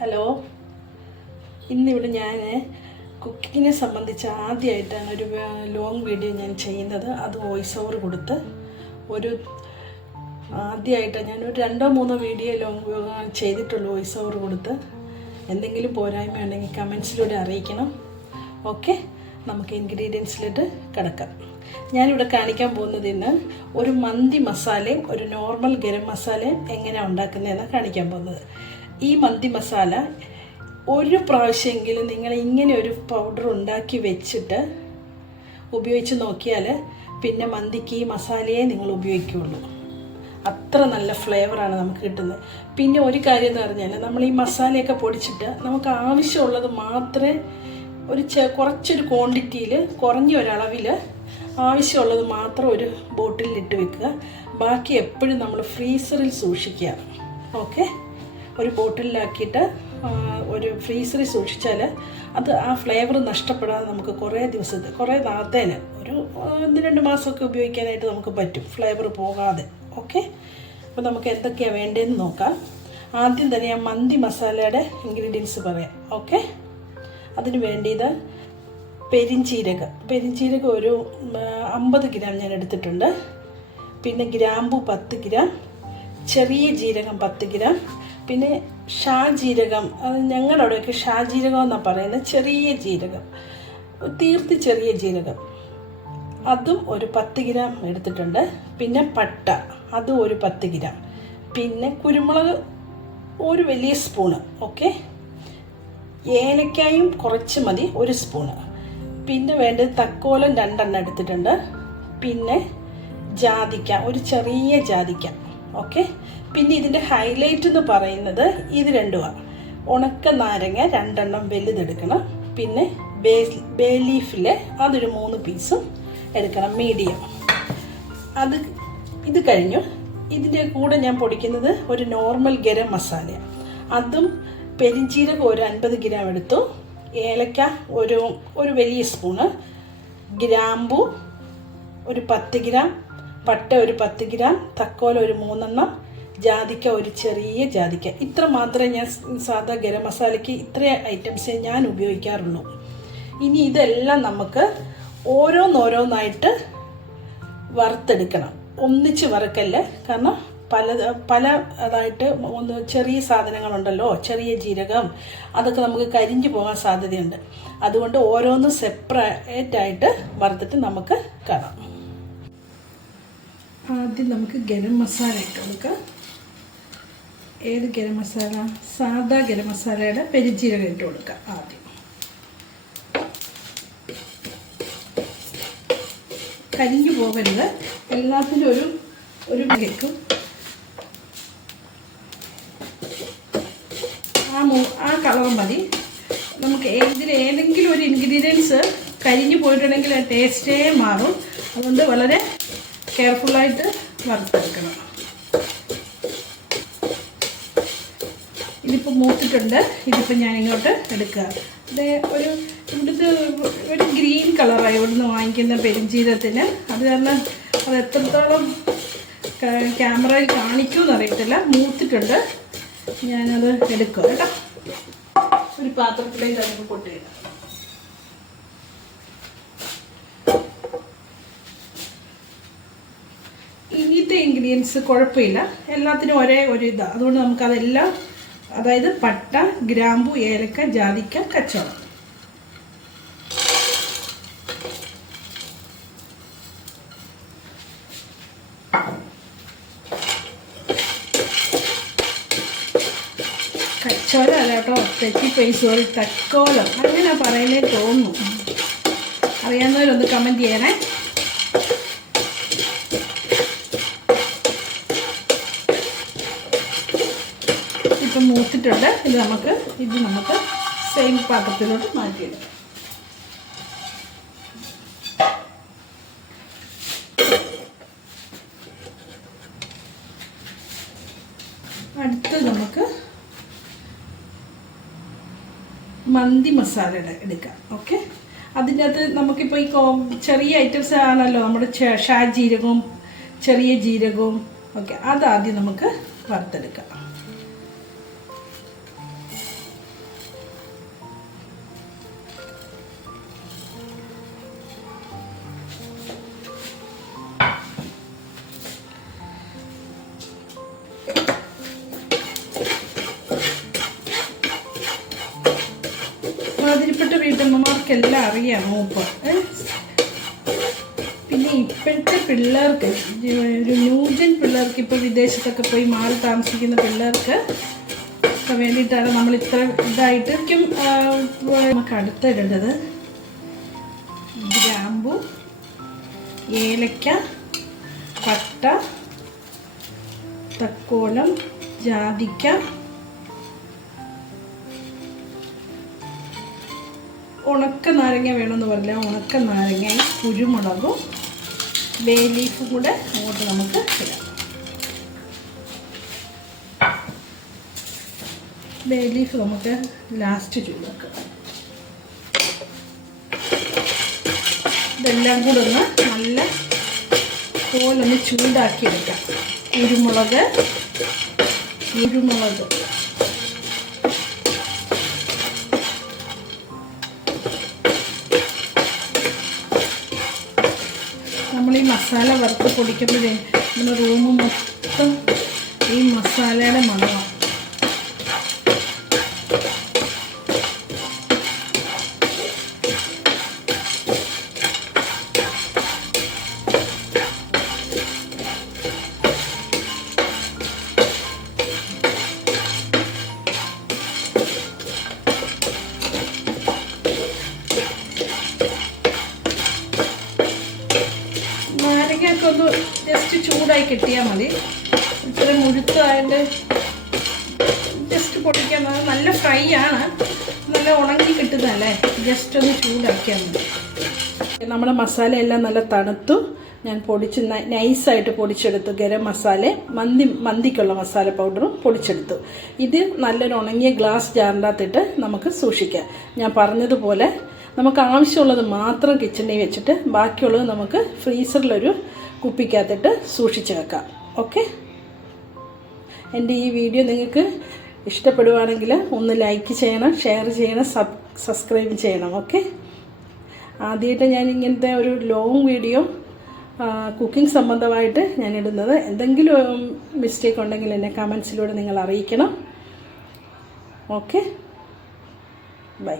Hello. ഇന്നിവിടെ ഞാൻ കുക്കിങ്ങിനെ സംബന്ധിച്ച് ആദ്യമായിട്ടാണ് ഒരു ലോങ് വീഡിയോ ഞാൻ ചെയ്യുന്നത്. അത് വോയിസ് ഓവർ കൊടുത്ത് ഒരു ആദ്യമായിട്ടാണ് ഞാൻ ഒരു രണ്ടോ മൂന്നോ വീഡിയോ ലോങ് ചെയ്തിട്ടുള്ളൂ വോയിസ് ഓവർ കൊടുത്ത്. എന്തെങ്കിലും പോരായ്മ ഉണ്ടെങ്കിൽ കമൻസിലൂടെ അറിയിക്കണം. ഓക്കെ നമുക്ക് ഇൻഗ്രീഡിയൻസിലിട്ട് കിടക്കാം. ഞാനിവിടെ കാണിക്കാൻ പോകുന്നത് ഇന്ന് ഒരു മന്തി മസാലയും ഒരു നോർമൽ ഗരം മസാലയും എങ്ങനെയാണ് ഉണ്ടാക്കുന്നതെന്നാണ് കാണിക്കാൻ പോകുന്നത്. ഈ മന്തി മസാല ഒരു പ്രാവശ്യമെങ്കിലും നിങ്ങൾ ഇങ്ങനെ ഒരു പൗഡർ ഉണ്ടാക്കി വെച്ചിട്ട് ഉപയോഗിച്ച് നോക്കിയാൽ പിന്നെ മന്തിക്ക് ഈ മസാലയെ നിങ്ങൾ ഉപയോഗിക്കുകയുള്ളൂ. അത്ര നല്ല ഫ്ലേവറാണ് നമുക്ക് കിട്ടുന്നത്. പിന്നെ ഒരു കാര്യം എന്ന് പറഞ്ഞാൽ നമ്മൾ ഈ മസാലയൊക്കെ പൊടിച്ചിട്ട് നമുക്ക് ആവശ്യമുള്ളത് മാത്രമേ ഒരു ചെ കുറച്ചൊരു ക്വാണ്ടിറ്റിയിൽ കുറഞ്ഞ ഒരളവിൽ ആവശ്യമുള്ളത് മാത്രം ഒരു ബോട്ടിലിൽ ഇട്ട് വെക്കുക. ബാക്കി എപ്പോഴും നമ്മൾ ഫ്രീസറിൽ സൂക്ഷിക്കുക. ഓക്കെ ഒരു ബോട്ടിലാക്കിയിട്ട് ഒരു ഫ്രീസറിൽ സൂക്ഷിച്ചാൽ അത് ആ ഫ്ലേവർ നഷ്ടപ്പെടാതെ നമുക്ക് കുറേ ദിവസത്തെ കുറേ നാളത്തേന് ഒരു ഒന്ന് രണ്ട് മാസമൊക്കെ ഉപയോഗിക്കാനായിട്ട് നമുക്ക് പറ്റും ഫ്ലേവർ പോകാതെ. ഓക്കെ? അപ്പോൾ നമുക്ക് എന്തൊക്കെയാണ് വേണ്ടതെന്ന് നോക്കാം. ആദ്യം തന്നെ ആ മന്തി മസാലയുടെ ഇൻഗ്രീഡിയൻസ് പറയാം. ഓക്കെ? അതിന് വേണ്ടിയത് പെരിഞ്ചീരകം. പെരിഞ്ചീരകം ഒരു അമ്പത് ഗ്രാം ഞാൻ എടുത്തിട്ടുണ്ട്. പിന്നെ ഗ്രാമ്പു പത്ത് ഗ്രാം ചെറിയ ജീരകം പത്ത് ഗ്രാം പിന്നെ ഷാജീരകം അത് ഞങ്ങളുടെ അവിടെയൊക്കെ ഷാജീരകം എന്നാണ് പറയുന്നത് ചെറിയ ജീരകം തീർത്ത് ചെറിയ ജീരകം. അതും ഒരു പത്ത് ഗ്രാം എടുത്തിട്ടുണ്ട്. പിന്നെ പട്ട അതും ഒരു പത്ത് ഗ്രാം. പിന്നെ കുരുമുളക് ഒരു വലിയ സ്പൂണ് ഓക്കെ? ഏലക്കായും കുറച്ച് മതി ഒരു സ്പൂണ്. പിന്നെ വേണ്ടത് തക്കോലം രണ്ടെണ്ണം എടുത്തിട്ടുണ്ട്. പിന്നെ ജാതിക്ക ഒരു ചെറിയ ജാതിക്ക ഓക്കെ? പിന്നെ ഇതിന്റെ ഹൈലൈറ്റ് എന്ന് പറയുന്നത് ഇത് രണ്ടുമാണ് ഉണക്ക നാരങ്ങ രണ്ടെണ്ണം വലുതെടുക്കണം. പിന്നെ ബേ ബേ ലീഫിലെ അതൊരു മൂന്ന് പീസും എടുക്കണം മീഡിയം അത് ഇത് കഴിഞ്ഞു. ഇതിന്റെ കൂടെ ഞാൻ പൊടിക്കുന്നത് ഒരു നോർമൽ ഗരം മസാല അതും പെരിഞ്ചീരകം ഒരു അൻപത് ഗ്രാം എടുത്തു. ഏലക്ക ഒരു ഒരു വലിയ സ്പൂണ് ഗ്രാമ്പു ഒരു പത്ത് ഗ്രാം പട്ട ഒരു പത്ത് ഗ്രാം തക്കോല ഒരു മൂന്നെണ്ണം ജാതിക്ക ഒരു ചെറിയ ജാതിക്ക. ഇത്ര മാത്രമേ ഞാൻ സാധാ ഗരം മസാലയ്ക്ക് ഇത്ര ഐറ്റംസേ ഞാൻ ഉപയോഗിക്കാറുള്ളൂ. ഇനി ഇതെല്ലാം നമുക്ക് ഓരോന്നോരോന്നായിട്ട് വറുത്തെടുക്കണം. ഒന്നിച്ച് വറുക്കല്ല. കാരണം പല പല അതായിട്ട് ഒന്ന് ചെറിയ സാധനങ്ങളുണ്ടല്ലോ. ചെറിയ ജീരകം അതൊക്കെ നമുക്ക് കരിഞ്ഞു പോകാൻ സാധ്യതയുണ്ട്. അതുകൊണ്ട് ഓരോന്നും സെപ്പറേറ്റ് ആയിട്ട് വറുത്തിട്ട് നമുക്ക് കാണാം. ആദ്യം നമുക്ക് ഗരം മസാല ഇട്ട് കൊടുക്കാം ഏത് ഗരം മസാല? സാദാ ഗരം മസാലയുടെ പെരിജീരകം ഇട്ട് കൊടുക്കുക ആദ്യം. കരിഞ്ഞു പോകരുത്. എല്ലാത്തിനും ഒരു ഒരു വെക്കും ആ മൂ ആ കളർ മതി. നമുക്ക് ഇതിൽ ഏതെങ്കിലും ഒരു ഇൻഗ്രീഡിയൻസ് കരിഞ്ഞു പോയിട്ടുണ്ടെങ്കിൽ ടേസ്റ്റേ മാറും. അതുകൊണ്ട് വളരെ കെയർഫുള്ളായിട്ട് വറുത്തെടുക്കണം. ഇതിപ്പോൾ മൂത്തിട്ടുണ്ട്. ഇതിപ്പോൾ ഞാൻ ഇങ്ങോട്ട് എടുക്കുക. അത് ഒരു ഇവിടുത്തെ ഒരു ഗ്രീൻ കളറായി ഇവിടുന്ന് വാങ്ങിക്കുന്ന പെരുംജീരത്തിന് അത് കാരണം അത് എത്രത്തോളം ക്യാമറയിൽ കാണിക്കുമെന്ന് അറിയത്തില്ല. മൂത്തിട്ടുണ്ട്. ഞാനത് എടുക്കുക കേട്ടോ. ഒരു പാത്രത്തിലേക്ക് നമുക്ക് പൊട്ടി ഇനിയത്തെ ഇൻഗ്രീഡിയൻസ് കുഴപ്പമില്ല. എല്ലാത്തിനും ഒരേ ഒരു ഇതാണ് അതുകൊണ്ട് നമുക്കതെല്ലാം അതായത് പട്ട ഗ്രാമ്പു ഏലക്ക ജാതിക്ക കച്ചവടം. കച്ചോലം അല്ല കേട്ടോ. തെറ്റി സോറി തക്കോലം. അങ്ങനെ പറയുന്നേ തോന്നുന്നു. അറിയാവുന്നവരൊന്ന് കമന്റ് ചെയ്യണേ. ഇപ്പം മൂത്തിട്ടുണ്ട്. ഇത് നമുക്ക് ഇത് നമുക്ക് സെയിം പാത്രത്തിലോട്ട് മാറ്റിയിടാം അടുത്ത് നമുക്ക് മന്തി മസാല എടുക്കാം. ഓക്കെ? അതിന്റെ അകത്ത് നമുക്കിപ്പോൾ ഈ കോ ചെറിയ ഐറ്റംസ് ആണല്ലോ. നമ്മുടെ ഷാ ജീരകവും ചെറിയ ജീരകവും ഓക്കെ അതാദ്യം നമുക്ക് വറുത്തെടുക്കാം. വീട്ടമ്മമാർക്കെല്ലാം അറിയാം മൂപ്പ്? പിന്നെ ഇപ്പോഴത്തെ പിള്ളേർക്ക് ഒരു ന്യൂജൻ പിള്ളേർക്ക് ഇപ്പോൾ വിദേശത്തൊക്കെ പോയി മാറി താമസിക്കുന്ന പിള്ളേർക്ക് വേണ്ടിയിട്ടാണ് നമ്മൾ ഇത്ര ഇതായിട്ടേക്കും നമുക്ക് അടുത്തിടേണ്ടത് ഗ്രാമ്പു ഏലക്ക പട്ട തക്കോലം ജാതിക്ക ഉണക്ക നാരങ്ങ വേണമെന്ന് പറഞ്ഞാൽ ഉണക്ക നാരങ്ങയും കുരുമുളകും ബേ ലീഫും കൂടെ അങ്ങോട്ട് നമുക്ക് ഇടാം. ബേ ലീഫ് നമുക്ക് ലാസ്റ്റ് ചൂടാക്കാം. ഇതെല്ലാം കൂടെ ഒന്ന് നല്ല പോലൊന്ന് ചൂടാക്കി എടുക്കാം. കുരുമുളക് കുരുമുളക്. മസാല വറുത്ത് പൊടിക്കുമ്പോഴേ നമ്മുടെ റൂം മൊത്തം ഈ മസാലയുടെ മണമാണ്. കിട്ടിയാൽ മതി. ഇത്ര മുഴുത്തായതിന്റെ ജസ്റ്റ് പൊടിക്കാൻ മതി. നല്ല ഫ്രൈ ആണ്. നല്ല ഉണങ്ങി കിട്ടുന്നതല്ലേ? ജസ്റ്റ് ഒന്ന് ചൂടാക്കിയാൽ മതി. നമ്മുടെ മസാല എല്ലാം നല്ല തണുത്തു. ഞാൻ പൊടിച്ച് നൈസായിട്ട് പൊടിച്ചെടുത്തു. ഗരം മസാല മന്തി മന്തിക്കുള്ള മസാല പൗഡറും പൊടിച്ചെടുത്തു. ഇത് നല്ലൊരു ഉണങ്ങിയ ഗ്ലാസ് ജാറിനകത്തിട്ട് നമുക്ക് സൂക്ഷിക്കാം. ഞാൻ പറഞ്ഞതുപോലെ നമുക്ക് ആവശ്യമുള്ളത് മാത്രം കിച്ചണിൽ വെച്ചിട്ട് ബാക്കിയുള്ളത് നമുക്ക് ഫ്രീസറിലൊരു കുപ്പിക്കകത്തിട്ട് സൂക്ഷിച്ച് വെക്കാം. ഓക്കെ എന്റെ ഈ വീഡിയോ നിങ്ങൾക്ക് ഇഷ്ടപ്പെടുവാണെങ്കിൽ ഒന്ന് ലൈക്ക് ചെയ്യണം ഷെയർ ചെയ്യണം സബ് സബ്സ്ക്രൈബ് ചെയ്യണം. ഓക്കെ ആദ്യമായിട്ട് ഞാൻ ഇങ്ങനത്തെ ഒരു ലോങ് വീഡിയോ കുക്കിംഗ് സംബന്ധമായിട്ട് ഞാൻ ഇടുന്നത്. എന്തെങ്കിലും മിസ്റ്റേക്ക് ഉണ്ടെങ്കിൽ എന്നെ കമൻസിലൂടെ നിങ്ങൾ അറിയിക്കണം. Okay bye